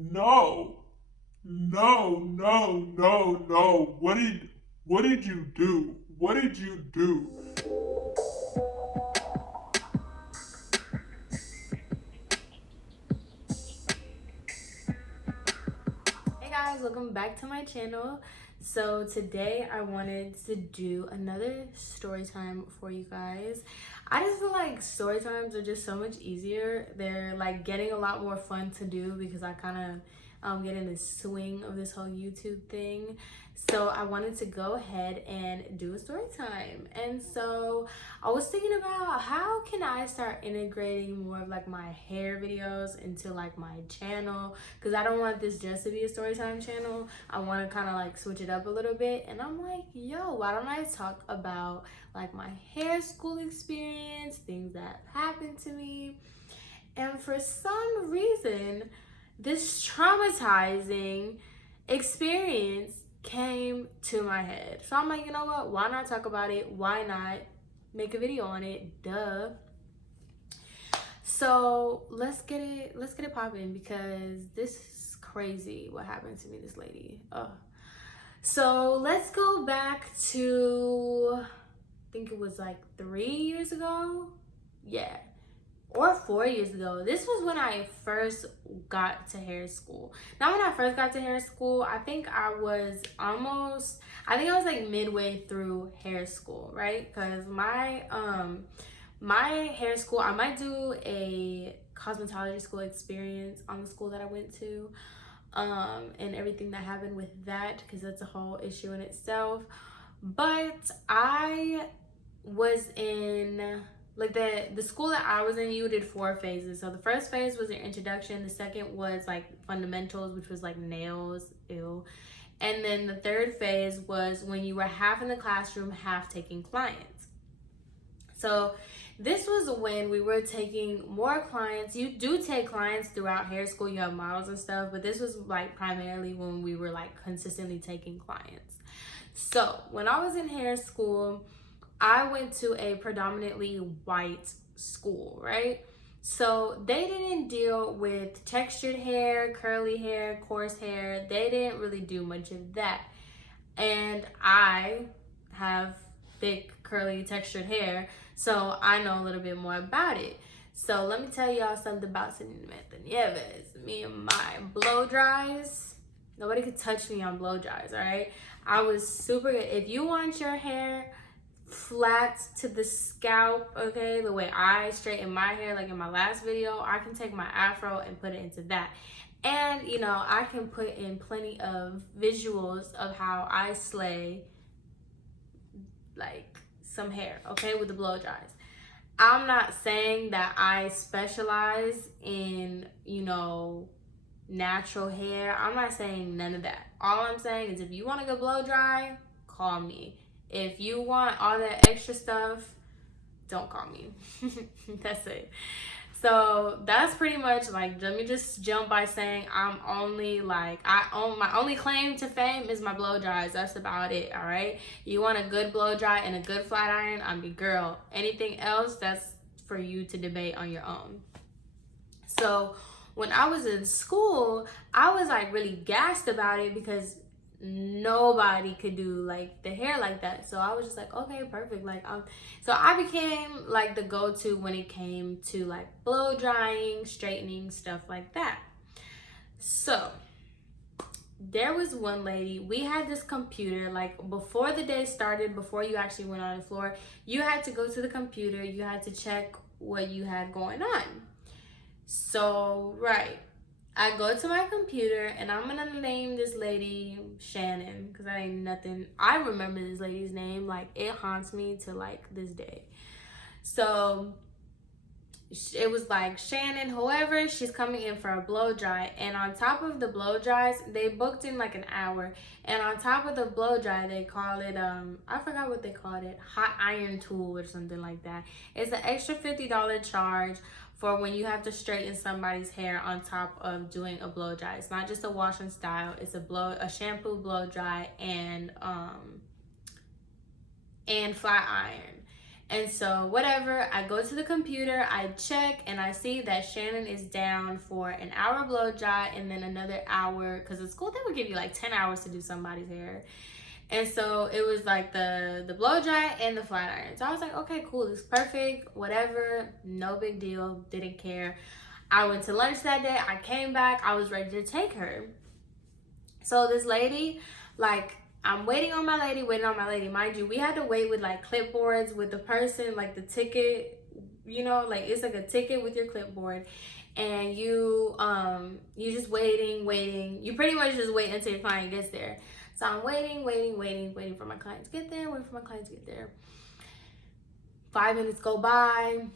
No, no. What did you do? What did you do? Hey guys, welcome back to my channel. So today I wanted to do another story time for you guys. I just feel like story times are just so much easier. They're like getting a lot more fun to do because I kind of get in the swing of this whole YouTube thing. So I wanted to go ahead and do a story time. And so I was thinking about how can I start integrating more of like my hair videos into like my channel, because I don't want this just to be a story time channel. I want to kind of like switch it up a little bit. And I'm like, yo, why don't I talk about like my hair school experience, things that happened to me. And for some reason, this traumatizing experience came to my head. So I'm like, you know what? Why not talk about it? Why not make a video on it? Duh. So let's get it popping because this is crazy what happened to me, this lady. Oh. So let's go back to, I think it was like 3 years ago. Yeah, or 4 years ago. This was when I first got to hair school. Now, when I first got to hair school, I think I was like midway through hair school, right? Because my hair school, I might do a cosmetology school experience on the school that I went to, and everything that happened with that, because that's a whole issue in itself. But I was in like the school that I was in. You did 4 phases. So the first phase was your introduction. The second was like fundamentals, which was like nails, ew. And then the third phase was when you were half in the classroom, half taking clients. So this was when we were taking more clients. You do take clients throughout hair school, you have models and stuff, but this was like primarily when we were like consistently taking clients. So when I was in hair school, I went to a predominantly white school, right? So they didn't deal with textured hair, curly hair, coarse hair. They didn't really do much of that. And I have thick, curly, textured hair, so I know a little bit more about it. So let me tell y'all something about Samantha Nieves. Me and my blow dries. Nobody could touch me on blow dries, all right? I was super good. If you want your hair flat to the scalp, okay, the way I straighten my hair, like in my last video, I can take my afro and put it into that. And you know, I can put in plenty of visuals of how I slay like some hair, okay, with the blow dries. I'm not saying that I specialize in, you know, natural hair. I'm not saying none of that. All I'm saying is if you want a good blow dry, call me. If you want all that extra stuff, don't call me. That's it. So that's pretty much like, let me just jump by saying I'm only like, my only claim to fame is my blow dries. That's about it. All right. You want a good blow dry and a good flat iron, I'm your girl. Anything else, that's for you to debate on your own. So when I was in school, I was like really gassed about it because nobody could do like the hair like that. So I was just like, okay, perfect. So I became like the go-to when it came to like blow drying, straightening, stuff like that. So there was one lady, we had this computer, like before the day started, before you actually went on the floor, you had to go to the computer, you had to check what you had going on. So, right, I go to my computer and I'm gonna name this lady Shannon because I ain't nothing. I remember this lady's name, like it haunts me to like this day. So it was like Shannon, whoever, she's coming in for a blow dry. And on top of the blow dries, they booked in like an hour. And on top of the blow dry, they call it, I forgot what they called it, hot iron tool or something like that. It's an extra $50 charge for when you have to straighten somebody's hair on top of doing a blow dry. It's not just a wash and style, it's a shampoo, blow dry, and flat iron. And so, whatever, I go to the computer, I check, and I see that Shannon is down for an hour blow dry and then another hour. Because at school, they would give you like 10 hours to do somebody's hair. And so it was like the blow dry and the flat iron. So I was like, okay, cool, this is perfect, whatever, no big deal, didn't care. I went to lunch that day. I came back. I was ready to take her. So this lady, like, I'm waiting on my lady, waiting on my lady. Mind you, we had to wait with like clipboards with the person, like the ticket, you know, like it's like a ticket with your clipboard. And you just waiting. You pretty much just wait until your client gets there. So I'm waiting for my client to get there, waiting for my client to get there. 5 minutes go by.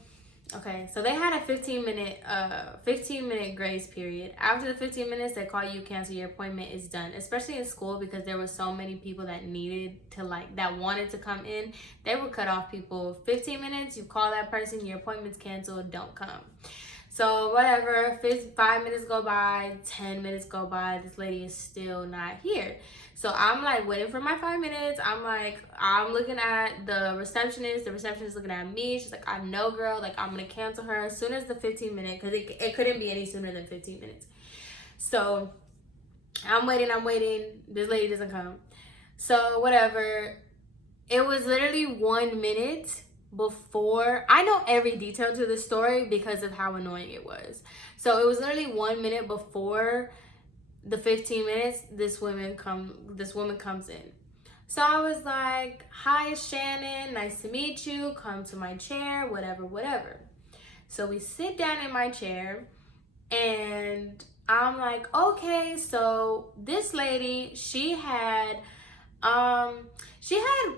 Okay, so they had a 15-minute grace period. After the 15 minutes, they call you, cancel your appointment, is done. Especially in school, because there were so many people that needed to, like, that wanted to come in. They would cut off people. 15 minutes, you call that person, your appointment's canceled, don't come. So whatever, 5 minutes go by, 10 minutes go by, this lady is still not here. So I'm like waiting for my 5 minutes. I'm looking at the receptionist. The receptionist looking at me. She's like, I know, girl. Like, I'm gonna cancel her as soon as the 15 minute, because it couldn't be any sooner than 15 minutes. So I'm waiting. This lady doesn't come. So whatever. It was literally 1 minute before. I know every detail to the story because of how annoying it was. So it was literally 1 minute before the 15 minutes, this woman comes in. So I was like, hi, Shannon, nice to meet you, come to my chair, whatever. So we sit down in my chair, and I'm like, okay, so this lady, she had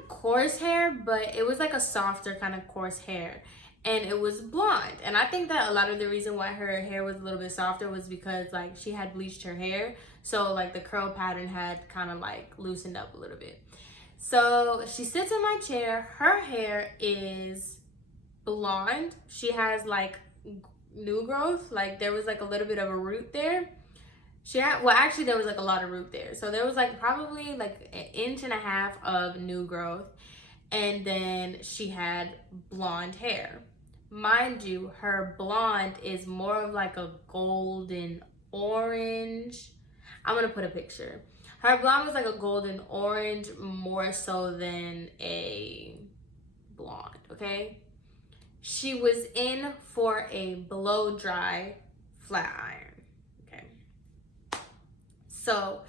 coarse hair, but it was like a softer kind of coarse hair, and it was blonde. And I think that a lot of the reason why her hair was a little bit softer was because like she had bleached her hair, so like the curl pattern had kind of like loosened up a little bit. So she sits in my chair. Her hair is blonde. She has like new growth, like there was like a little bit of a root there. Actually, there was like a lot of root there. So there was like probably like an inch and a half of new growth. And then she had blonde hair. Mind you, her blonde is more of like a golden orange. I'm gonna put a picture. Her blonde was like a golden orange more so than a blonde, okay? She was in for a blow dry flat iron, okay? So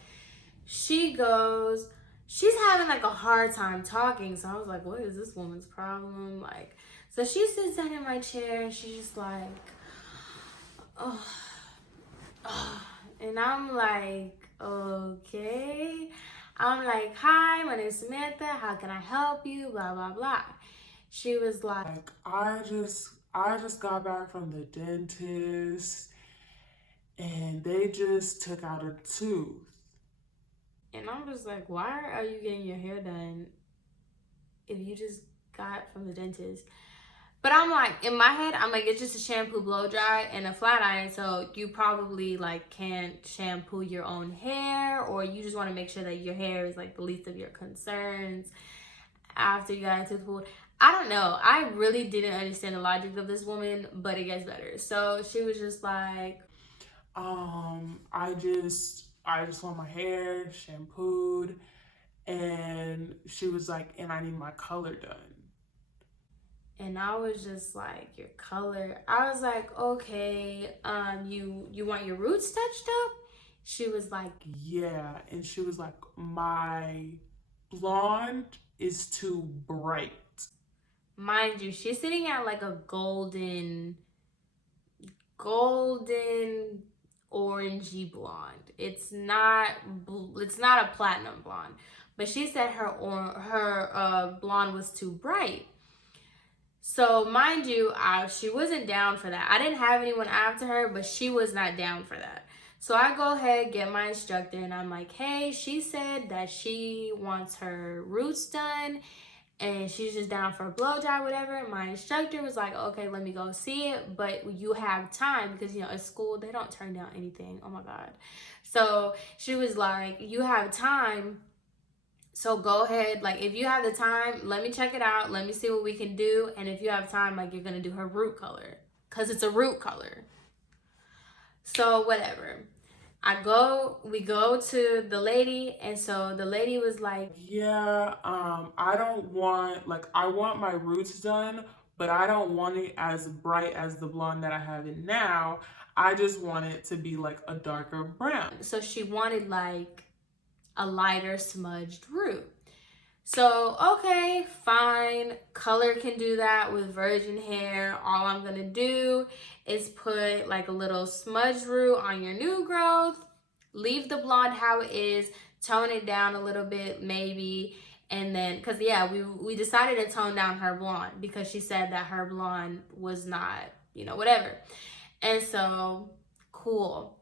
she's having like a hard time talking. So I was like, what is this woman's problem? Like, so she sits down in my chair and she's just like, oh, oh. And I'm like, okay. I'm like, hi, my name is Samantha. How can I help you? Blah, blah, blah. She was like, I just got back from the dentist and they just took out a tooth. and I'm just like, why are you getting your hair done if you just got from the dentist? But I'm like, in my head, I'm like, it's just a shampoo, blow dry, and a flat iron. So you probably like can't shampoo your own hair, or you just want to make sure that your hair is like the least of your concerns after you got into the pool. I don't know. I really didn't understand the logic of this woman, but it gets better. So she was just like, I just want my hair shampooed, and she was like, and I need my color done. and I was just like, your color. I was like, okay, you want your roots touched up? She was like, Yeah, and she was like, my blonde is too bright. mind you, she's sitting at like a golden orangey blonde. It's not a platinum blonde, but she said her blonde was too bright. So mind you, she wasn't down for that. I didn't have anyone after her, but she was not down for that. So I go ahead, get my instructor, and I'm like, hey, she said that she wants her roots done and she's just down for a blow dry, whatever. My instructor was like, okay, let me go see it, but you have time, because at school they don't turn down anything. Oh my god. So she was like, you have time So go ahead, like if you have the time, let me check it out. Let me see what we can do. And if you have time, like you're gonna do her root color. Cause it's a root color. So whatever. We go to the lady, and so the lady was like, yeah, I don't want, like, I want my roots done, but I don't want it as bright as the blonde that I have it now. I just want it to be like a darker brown. so she wanted like a lighter smudged root. So, okay, fine. Color can do that with virgin hair. All I'm gonna do is put like a little smudge root on your new growth, leave the blonde how it is, tone it down a little bit, maybe. And then, cause yeah, we decided to tone down her blonde because she said that her blonde was not, whatever. And so, cool.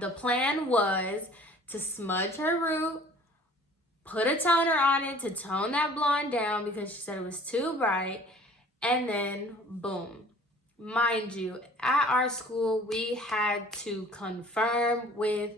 The plan was to smudge her root, put a toner on it to tone that blonde down because she said it was too bright, and then boom. Mind you, at our school, we had to confirm with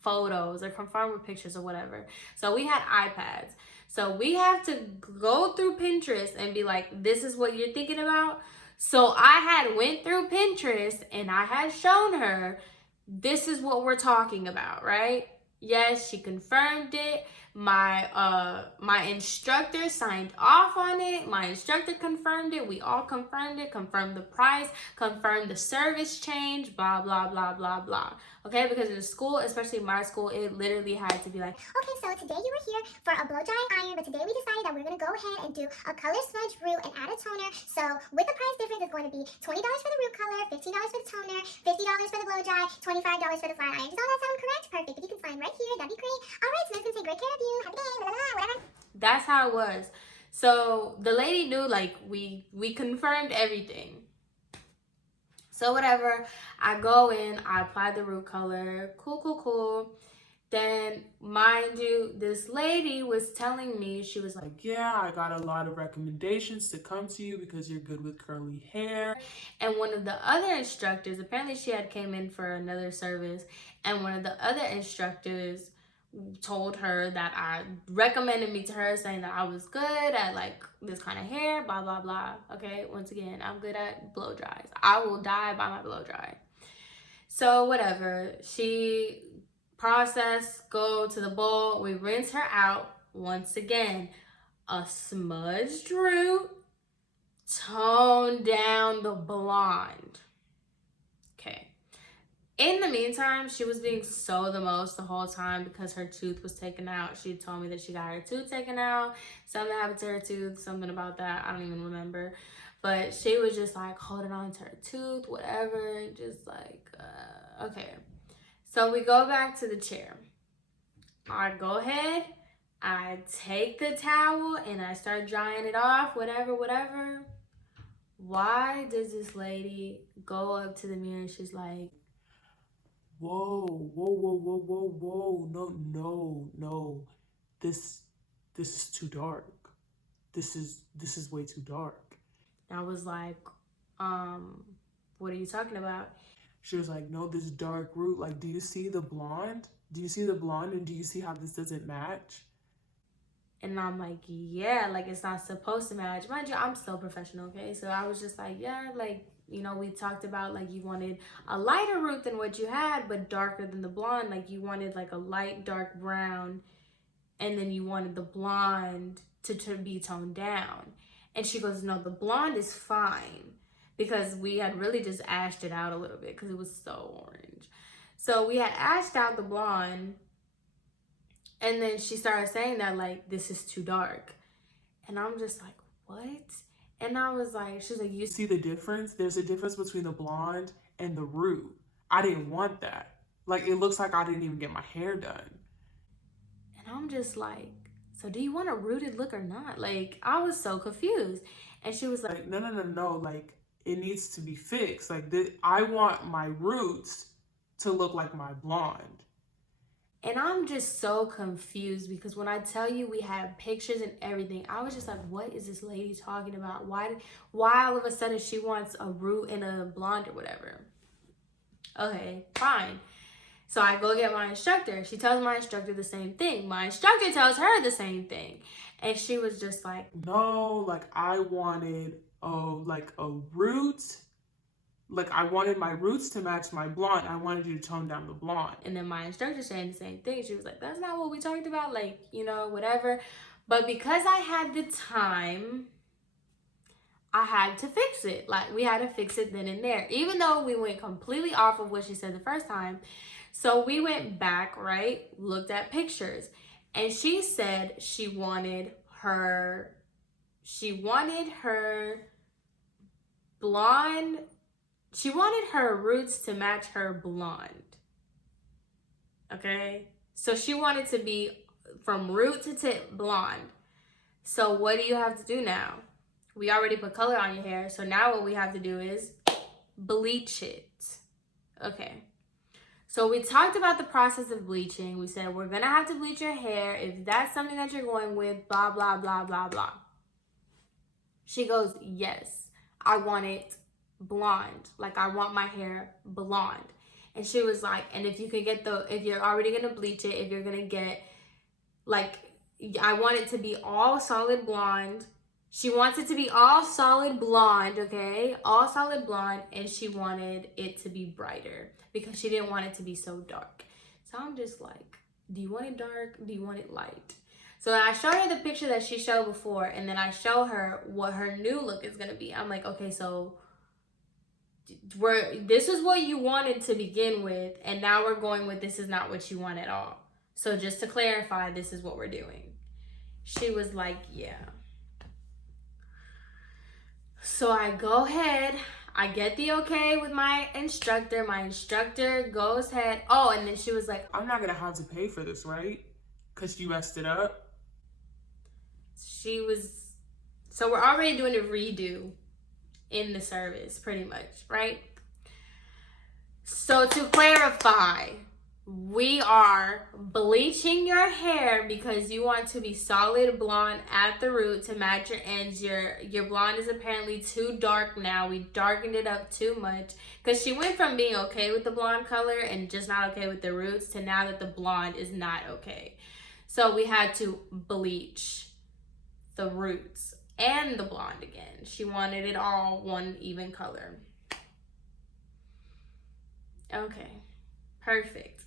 photos or confirm with pictures or whatever. So we had iPads. So we have to go through Pinterest and be like, this is what you're thinking about. So I had went through Pinterest and I had shown her, this is what we're talking about, right? Yes, she confirmed it. My instructor signed off on it. My instructor confirmed it. We all confirmed it, confirmed the price, confirmed the service change, blah blah blah blah blah. Okay, because in school, especially my school, it literally had to be like, okay, so today you were here for a blow dry iron, but today we decided that we're gonna go ahead and do a color smudge root and add a toner. So with the price difference, it's going to be $20 for the root color, $15 for the toner, $50 for the blow dry, $25 for the flat iron. Does all that sound correct? Perfect. If you can sign right here, that'd be great. All right, so it's gonna take great care of you. Have a good day, blah, blah, blah, whatever. that's how it was. So the lady knew, like, we confirmed everything. So whatever, I go in, I apply the root color, cool. Then, mind you, this lady was telling me, she was like, yeah, I got a lot of recommendations to come to you because you're good with curly hair. and one of the other instructors, apparently she had came in for another service, and one of the other instructors told her that I recommended me to her, saying that I was good at like this kind of hair, blah blah blah. Okay, once again, I'm good at blow dries. I will die by my blow dry. So whatever, she process, go to the bowl, we rinse her out. Once again, a smudged root, tone down the blonde. Okay. In the meantime, she was being so the most the whole time because her tooth was taken out. She told me that she got her tooth taken out. Something happened to her tooth, something about that. I don't even remember. But she was just like holding on to her tooth, whatever, just like, okay. So we go back to the chair. I go ahead, I take the towel and I start drying it off, whatever. Why does this lady go up to the mirror and she's like, Whoa, no. This this is too dark. This is way too dark. I was like, what are you talking about? She was like, no, this dark root, like, do you see the blonde? Do you see the blonde and do you see how this doesn't match? And I'm like, yeah, like it's not supposed to match. Mind you, I'm so professional, okay? So I was just like, yeah, like, we talked about like you wanted a lighter root than what you had, but darker than the blonde. Like you wanted like a light dark brown, and then you wanted the blonde to be toned down. And she goes, no, the blonde is fine, because we had really just ashed it out a little bit because it was so orange. So we had ashed out the blonde, and then she started saying that like this is too dark. And I'm just like, what? And I was like, she's like, you See the difference? There's a difference between the blonde and the root. I didn't want that. Like, it looks like I didn't even get my hair done. And I'm just like, so do you want a rooted look or not? Like, I was so confused. And she was like, No. Like, it needs to be fixed. Like, I want my roots to look like my blonde. and I'm just so confused because when I tell you we had pictures and everything, I was just like, what is this lady talking about? Why all of a sudden she wants a root and a blonde or whatever? Okay, fine. So I go get my instructor. She tells my instructor the same thing. My instructor tells her the same thing. And she was just like, no, like I wanted a root. Like I wanted my roots to match my blonde. I wanted you to tone down the blonde. And then my instructor saying the same thing. She was like, that's not what we talked about. Like, whatever. But because I had the time, I had to fix it. Like, we had to fix it then and there. Even though we went completely off of what she said the first time. So we went back, right? Looked at pictures. And she said she wanted her blonde. She wanted her roots to match her blonde. Okay? So she wanted to be from root to tip blonde. So what do you have to do now? We already put color on your hair. So now what we have to do is bleach it. Okay. So we talked about the process of bleaching. We said we're going to have to bleach your hair. If that's something that you're going with, blah, blah, blah, blah, blah. She goes, yes, I want it blonde. Like, I want my hair blonde. And she was like, and if you can get if you're already going to bleach it, if you're going to get, like, I want it to be all solid blonde. She wants it to be all solid blonde, okay? All solid blonde, and she wanted it to be brighter because she didn't want it to be so dark. So I'm just like, do you want it dark? Do you want it light? So I showed her the picture that she showed before, and then I show her what her new look is going to be. I'm like, okay, so this is what you wanted to begin with, and now we're going with this is not what you want at all. So just to clarify, this is what we're doing. She was like, yeah. So I go ahead, I get the okay with my instructor. My instructor goes ahead. Oh, and then she was like, I'm not going to have to pay for this, right? Because you messed it up. So we're already doing a redo in the service, pretty much, right? So to clarify, we are bleaching your hair because you want to be solid blonde at the root to match your ends. Your blonde is apparently too dark now. We darkened it up too much because she went from being okay with the blonde color and just not okay with the roots to now that the blonde is not okay. So we had to bleach the roots and the blonde again. She wanted it all one even color. Okay, perfect.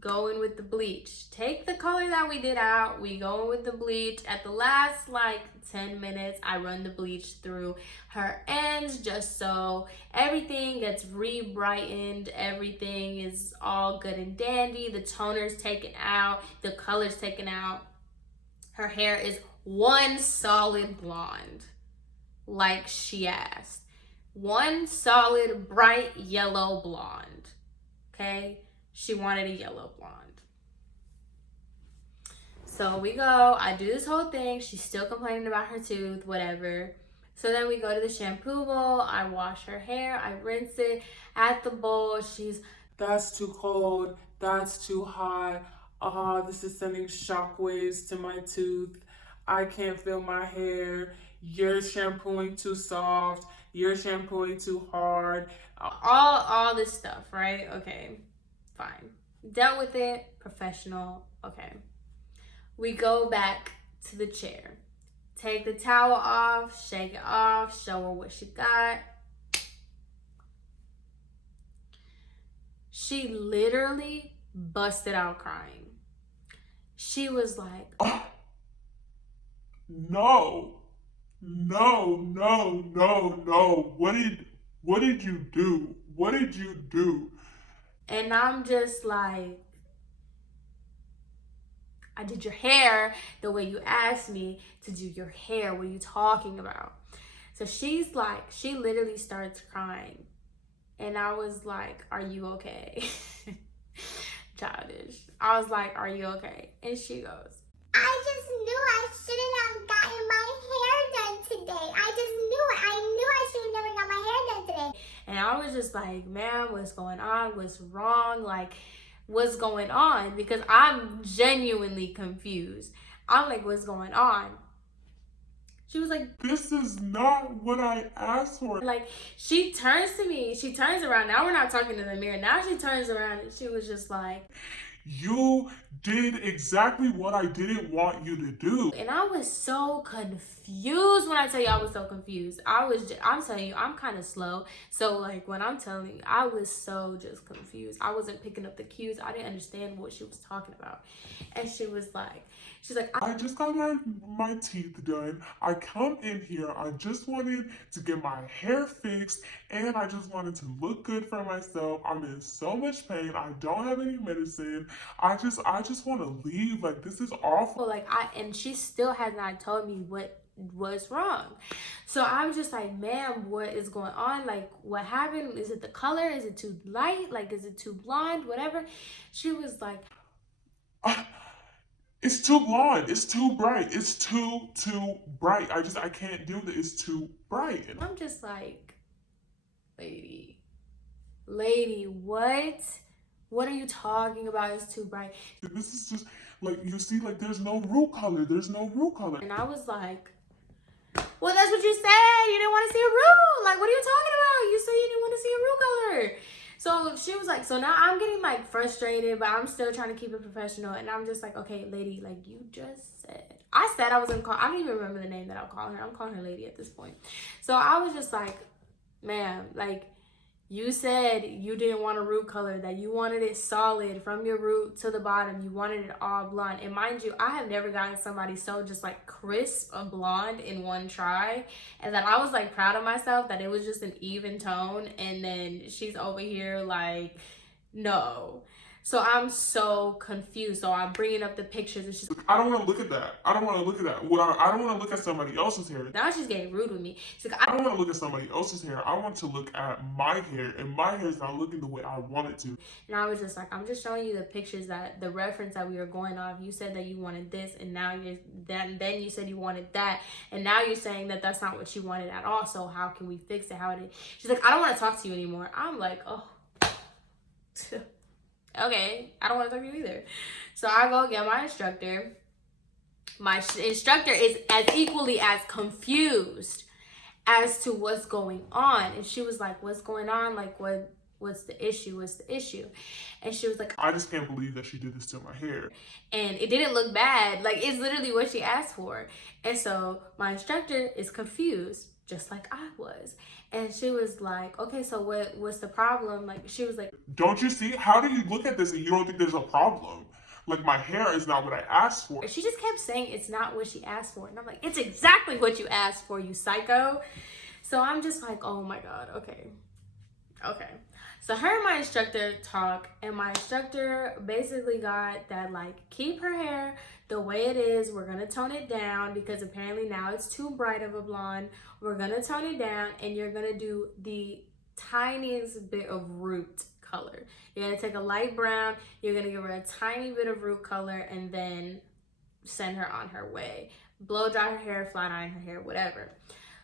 Going with the bleach. Take the color that we did out. We go with the bleach. At the last 10 minutes, I run the bleach through her ends just so everything gets re-brightened. Everything is all good and dandy. The toner's taken out. The color's taken out. Her hair is one solid blonde, like she asked. One solid bright yellow blonde. Okay? She wanted a yellow blonde. So we go, I do this whole thing. She's still complaining about her tooth, whatever. So then we go to the shampoo bowl. I wash her hair. I rinse it at the bowl. That's too cold. That's too hot. This is sending shockwaves to my tooth. I can't feel my hair. You're shampooing too soft. You're shampooing too hard. All this stuff, right? Okay, fine. Dealt with it. Professional. Okay. We go back to the chair. Take the towel off. Shake it off. Show her what she got. She literally busted out crying. She was like, No. What did you do? What did you do? and I'm just like, I did your hair the way you asked me to do your hair. What are you talking about? So she's like, she literally starts crying. And I was like, are you okay? Childish. I was like, are you okay? And she goes, I just knew I shouldn't have gotten my hair done today. I just knew it. I knew I should have never got my hair done today. and I was just like, man, what's going on? What's wrong? Like, what's going on? Because I'm genuinely confused. I'm like, what's going on? She was like, this is not what I asked for. Like, she turns to me, she turns around. Now we're not talking to the mirror. Now she turns around and she was just like, you did exactly what I didn't want you to do. and I was so confused. When I tell you I was so confused, I'm telling you, I'm kind of slow. So like when I'm telling you, I was so just confused. I wasn't picking up the cues. I didn't understand what she was talking about. And she's like, I just got my teeth done. I come in here. I just wanted to get my hair fixed and I just wanted to look good for myself. I'm in so much pain. I don't have any medicine. I just want to leave. Like, this is awful. and she still has not told me what was wrong. So I was just like, ma'am, what is going on? Like, what happened? Is it the color? Is it too light? Like, is it too blonde? Whatever. She was like, it's too blonde. It's too bright. It's too bright. I can't do this. It's too bright. And I'm just like, lady, what? What are you talking about? It's too bright. this is just like, you see, like, there's no root color. There's no root color. And I was like, well, that's what you said. You didn't want to see a root. Like, what are you talking about? You said you didn't want to see a root color. So she was like, so now I'm getting like frustrated, but I'm still trying to keep it professional. And I'm just like, okay, lady, like you just said. I said I was going to call, I don't even remember the name that I'll call her. I'm calling her lady at this point. So I was just like, ma'am, like, you said you didn't want a root color, that you wanted it solid from your root to the bottom. You wanted it all blonde. And mind you, I have never gotten somebody so just like crisp a blonde in one try. And that I was like proud of myself that it was just an even tone. And then she's over here like, no. So I'm so confused. So I'm bringing up the pictures and she's like, I don't want to look at that. I don't want to look at that. I don't want to look at somebody else's hair. Now she's getting rude with me. She's like, I don't want to look at somebody else's hair. I want to look at my hair, and my hair is not looking the way I want it to. And I was just like, I'm just showing you the pictures, that the reference that we were going off. You said that you wanted this, and now you're that, and then you said you wanted that, and now you're saying that that's not what you wanted at all. So how can we fix it? How it is? She's like, I don't want to talk to you anymore. I'm like, oh. Okay, I don't want to talk to you either. So I go get my instructor. My instructor is as equally as confused as to what's going on. And she was like, what's going on? Like, what's the issue? What's the issue? And she was like, I just can't believe that she did this to my hair. And it didn't look bad. Like, it's literally what she asked for. And so my instructor is confused, just like I was. And she was like, okay, so what's the problem? Like, she was like, don't you see? How do you look at this and you don't think there's a problem? Like, my hair is not what I asked for. She just kept saying it's not what she asked for. And I'm like, it's exactly what you asked for, you psycho. So I'm just like, oh my God, okay. So her and my instructor talk, and my instructor basically got that, like, keep her hair the way it is. We're gonna tone it down because apparently now it's too bright of a blonde. We're gonna tone it down, and you're gonna do the tiniest bit of root color. You're gonna take a light brown, you're gonna give her a tiny bit of root color, and then send her on her way. Blow dry her hair, flat iron her hair, whatever.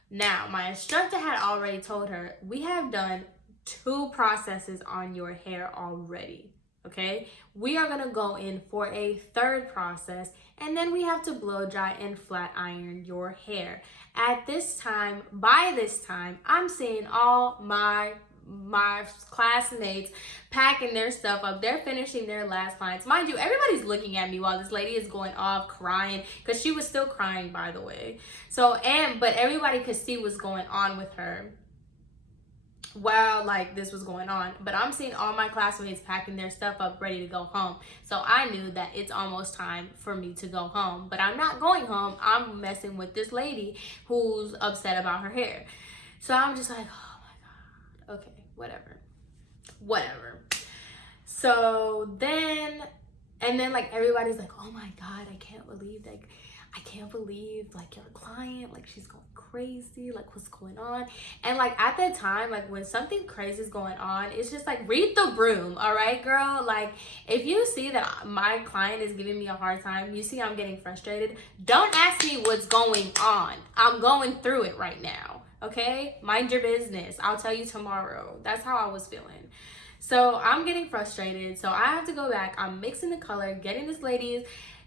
Now, my instructor had already told her, we have done 2 processes on your hair already, okay? We are gonna go in for a 3rd process, and then we have to blow dry and flat iron your hair. At this time, by this time, I'm seeing all my classmates packing their stuff up. They're finishing their last clients. Mind you, everybody's looking at me while this lady is going off crying, because she was still crying, by the way. So, but everybody could see what's going on with her while like this was going on. But I'm seeing all my classmates packing their stuff up, ready to go home. So I knew that it's almost time for me to go home. But I'm not going home. I'm messing with this lady who's upset about her hair. So I'm just like, oh my God, okay, whatever. So then, and then like everybody's like, oh my God, I can't believe like your client, like she's going crazy, like what's going on? And like at that time, like when something crazy is going on, it's just like, read the room, all right, girl? Like if you see that my client is giving me a hard time, you see I'm getting frustrated, don't ask me what's going on. I'm going through it right now, okay? Mind your business. I'll tell you tomorrow. That's how I was feeling. So I'm getting frustrated. So I have to go back. I'm mixing the color, getting this lady's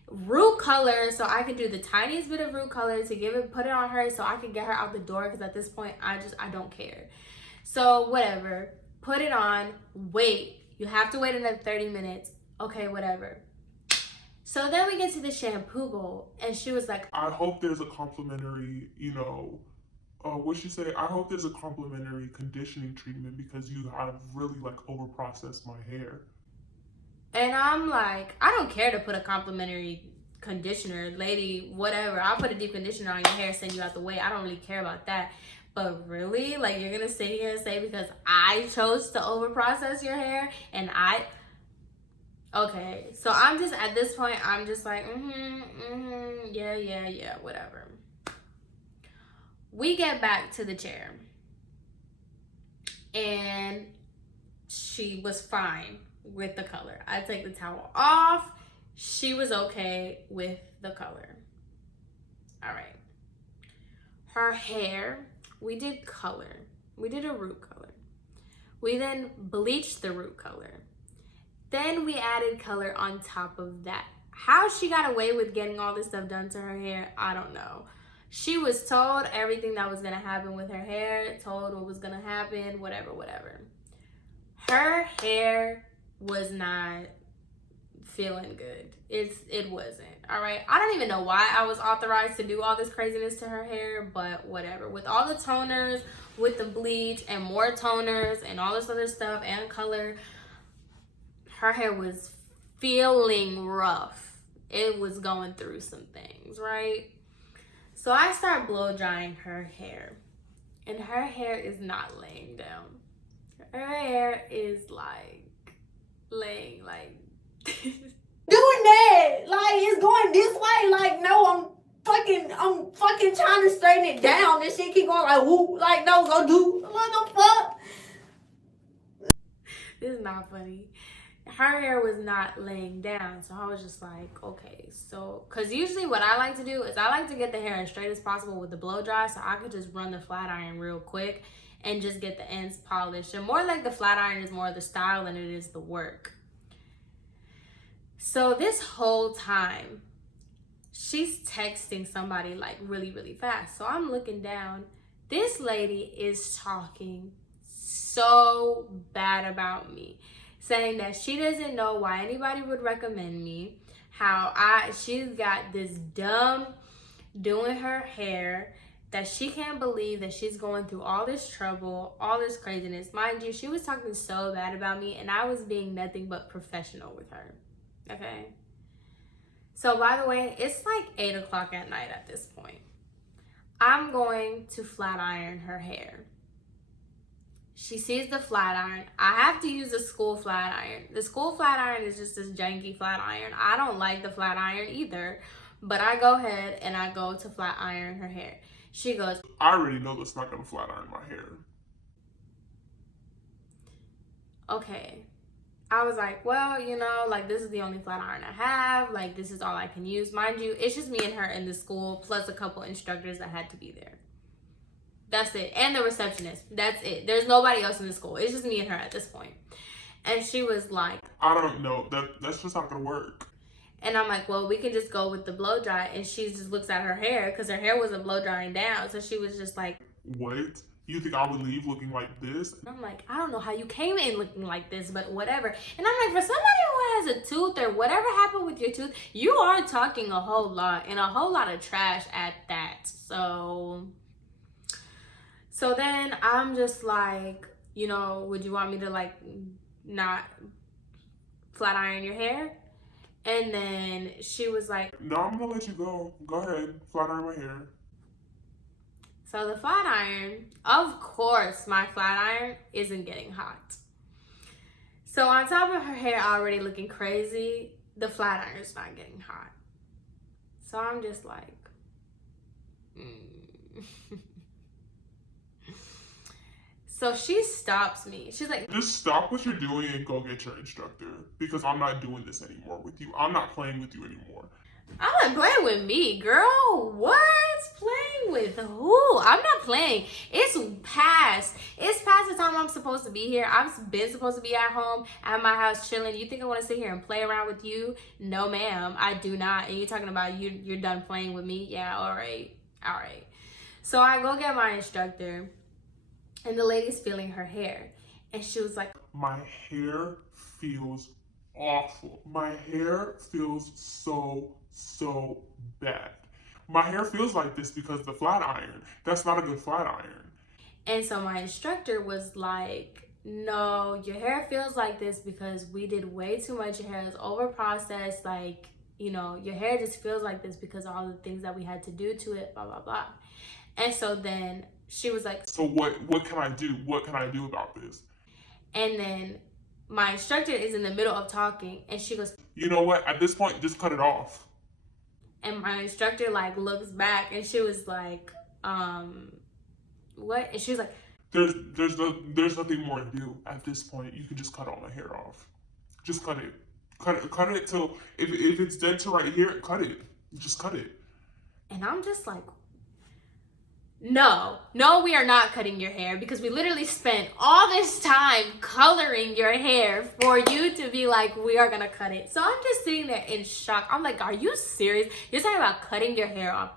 root color, so I could do the tiniest bit of root color to put it on her so I could get her out the door, because at this point I don't care. So whatever, put it on, wait, you have to wait another 30 minutes. Okay, whatever. So then we get to the shampoo bowl, and she was like, I hope there's a complimentary, what she say? I hope there's a complimentary conditioning treatment because you have really like overprocessed my hair. and I'm like, I don't care to put a complimentary conditioner, lady, whatever. I'll put a deep conditioner on your hair, send you out the way. I don't really care about that. But really, like, you're gonna sit here and say because I chose to overprocess your hair and okay. So I'm just, at this point, I'm just like, yeah, whatever. We get back to the chair and she was fine with the color. I take the towel off. She was okay with the color. All right. Her hair, we did color. We did a root color. We then bleached the root color. Then we added color on top of that. How she got away with getting all this stuff done to her hair, I don't know. She was told everything that was gonna happen with her hair, told what was gonna happen, whatever. Her hair was not feeling good. It wasn't. All right. I don't even know why I was authorized to do all this craziness to her hair, but whatever. With all the toners, with the bleach and more toners and all this other stuff and color, her hair was feeling rough. It was going through some things, right? So I start blow drying her hair, and her hair is not laying down. Her hair is like laying like doing that. Like, it's going this way. Like, no, I'm fucking trying to straighten it down. This shit keep going like, whoop. Like, no, go do. What the fuck? This is not funny. Her hair was not laying down, so I was just like, okay. So, because usually what I like to do is I like to get the hair as straight as possible with the blow dry, so I could just run the flat iron real quick and just get the ends polished. And more like the flat iron is more the style than it is the work. So this whole time, she's texting somebody like really, really fast. So I'm looking down. This lady is talking so bad about me, saying that she doesn't know why anybody would recommend me, how she's got this dumb doing her hair, that she can't believe that she's going through all this trouble, all this craziness. Mind you, she was talking so bad about me, and I was being nothing but professional with her. Okay? So, by the way, it's like 8 o'clock at night at this point. I'm going to flat iron her hair. She sees the flat iron. I have to use a school flat iron. The school flat iron is just this janky flat iron. I don't like the flat iron either, but I go ahead and I go to flat iron her hair. She goes, I already know that's not gonna flat iron my hair. okay. I was like, well, like, this is the only flat iron I have. Like, this is all I can use. Mind you, it's just me and her in the school, plus a couple instructors that had to be there. That's it. And the receptionist. That's it. There's nobody else in the school. It's just me and her at this point. And she was like, I don't know. That's just not gonna work. and I'm like, well, we can just go with the blow dry. And she just looks at her hair because her hair wasn't blow drying down. So she was just like, what? You think I would leave looking like this? and I'm like, I don't know how you came in looking like this, but whatever. And I'm like, for somebody who has a tooth or whatever happened with your tooth, you are talking a whole lot and a whole lot of trash at that. So then I'm just like, would you want me to like not flat iron your hair? And then she was like, No, I'm gonna let you go. Go ahead, flat iron my hair. so the flat iron, of course, my flat iron isn't getting hot. So on top of her hair already looking crazy, the flat iron's not getting hot. So I'm just like, So she stops me. She's like, Just stop what you're doing and go get your instructor because I'm not doing this anymore with you. I'm not playing with you anymore. I'm not playing with me, girl. What? Playing with who? I'm not playing. It's past. It's past the time I'm supposed to be here. I've been supposed to be at home, at my house, chilling. You think I want to sit here and play around with you? No, ma'am. I do not. And you're talking about you're done playing with me? Yeah, all right. All right. So I go get my instructor, and the lady's feeling her hair. And she was like, My hair feels awful. My hair feels so bad. My hair feels like this because of the flat iron. That's not a good flat iron. and so my instructor was like, no, your hair feels like this because we did way too much. Your hair is over processed. Like, your hair just feels like this because of all the things that we had to do to it, blah, blah, blah. And so then she was like, So what can I do? What can I do about this? and then my instructor is in the middle of talking and she goes, You know what? At this point, just cut it off. and my instructor like looks back and she was like, what? And she was like, There's nothing more to do at this point. You can just cut all my hair off. Just cut it. Cut it till if it's dead to right here, cut it. Just cut it. and I'm just like, no, we are not cutting your hair because we literally spent all this time coloring your hair for you to be like, we are gonna cut it. So I'm just sitting there in shock. I'm like, are you serious? You're talking about cutting your hair off.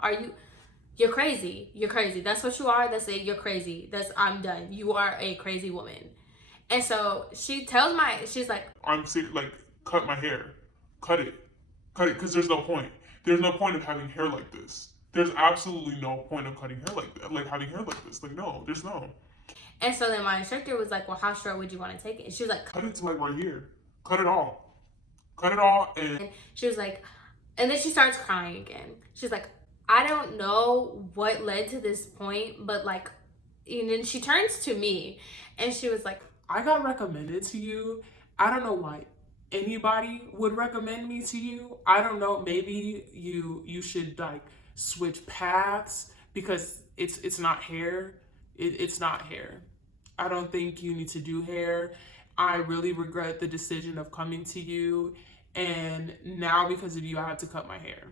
You're crazy. You're crazy. That's what you are. That's it. You're crazy. I'm done. You are a crazy woman. And so she's like, I'm serious. Like, cut my hair. Cut it. Cut it. Because there's no point. There's no point of having hair like this. There's absolutely no point of cutting hair like that. Like having hair like this. Like no. There's no. and so then my instructor was like, well, how short would you want to take it? And she was like, Cut it to like right here. Cut it all. Cut it all. And she was like, and then she starts crying again. She's like, I don't know what led to this point, but like, and then she turns to me and she was like, I got recommended to you. I don't know why anybody would recommend me to you. I don't know. Maybe you should like switch paths because it's not hair. It's not hair. I don't think you need to do hair. I really regret the decision of coming to you, and now because of you, I have to cut my hair.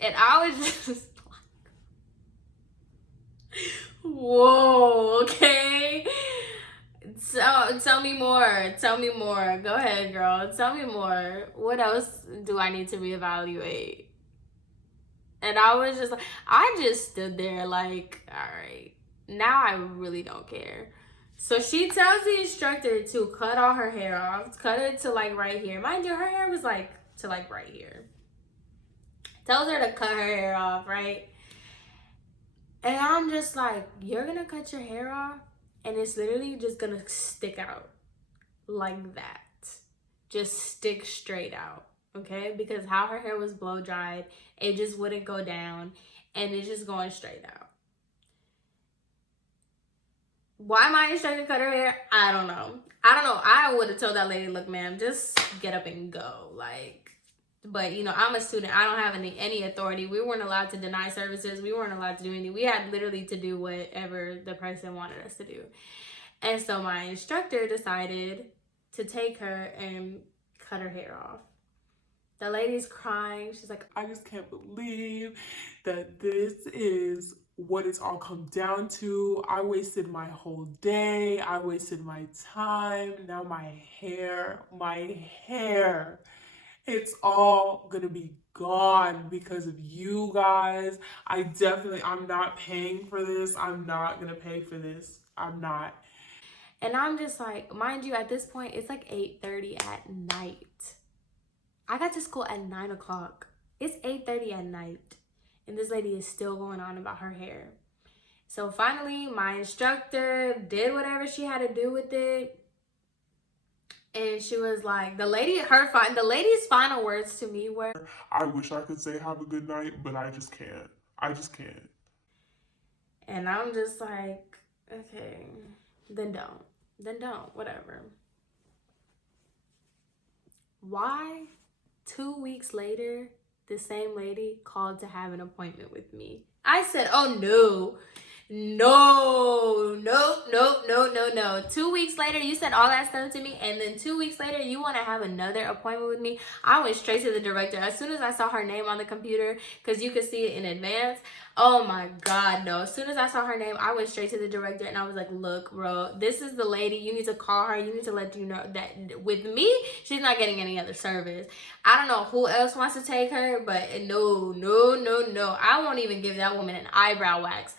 and I was just like, whoa, okay. So tell me more. Tell me more. Go ahead, girl. Tell me more. What else do I need to reevaluate? And I was just like, I just stood there like, all right, now I really don't care. So she tells the instructor to cut all her hair off, cut it to like right here. Mind you, her hair was like to like right here. Tells her to cut her hair off, right? And I'm just like, you're gonna cut your hair off and it's literally just gonna stick out like that. Just stick straight out, okay? Because how her hair was blow dried, it just wouldn't go down and it's just going straight out. Why my instructor cut her hair? I don't know. I would have told that lady, look, ma'am, just get up and go. Like, but I'm a student. I don't have any authority. We weren't allowed to deny services. We weren't allowed to do anything. We had literally to do whatever the person wanted us to do. And so my instructor decided to take her and cut her hair off. The lady's crying. She's like, I just can't believe that this is what it's all come down to. I wasted my whole day. I wasted my time. Now my hair, it's all gonna be gone because of you guys. I'm not paying for this. I'm not gonna pay for this. I'm not. and I'm just like, mind you, at this point, it's like 8:30 at night. I got to school at 9 o'clock. It's 8:30 at night. And this lady is still going on about her hair. So finally, my instructor did whatever she had to do with it. And she was like, the lady's final words to me were, I wish I could say have a good night, but I just can't. I just can't. and I'm just like, okay, then don't. Then don't, whatever. Why 2 weeks later, the same lady called to have an appointment with me? I said, oh no. No, no, no, no, no, no. 2 weeks later, you said all that stuff to me, and then 2 weeks later, you want to have another appointment with me. I went straight to the director as soon as I saw her name on the computer, because you could see it in advance. Oh my God, no. As soon as I saw her name, I went straight to the director, and I was like, look, bro, this is the lady. You need to call her. You need to let you know that with me, she's not getting any other service. I don't know who else wants to take her, but no, no, no, no. I won't even give that woman an eyebrow wax.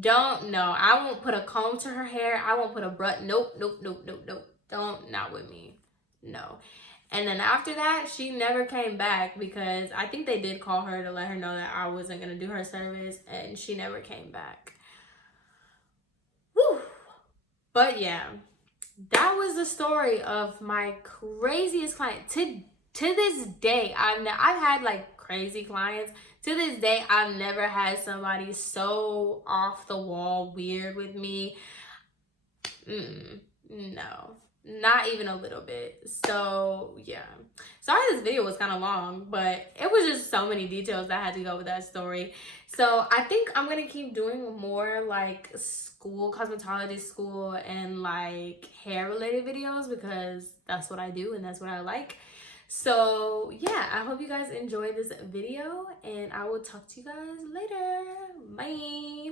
Don't, no, I won't put a comb to her hair. I won't put a brush. Nope, nope, nope, nope, nope. Don't, not with me. No. And then after that, she never came back because I think they did call her to let her know that I wasn't going to do her service, and she never came back. Woo. But yeah, that was the story of my craziest client. To this day, I've had like crazy clients. To this day, I've never had somebody so off the wall weird with me. No, not even a little bit. So yeah, sorry this video was kind of long, but it was just so many details that had to go with that story. So I think I'm gonna keep doing more like school, cosmetology school, and like hair related videos because that's what I do and that's what I like. So yeah, I hope you guys enjoyed this video, and I will talk to you guys later. Bye.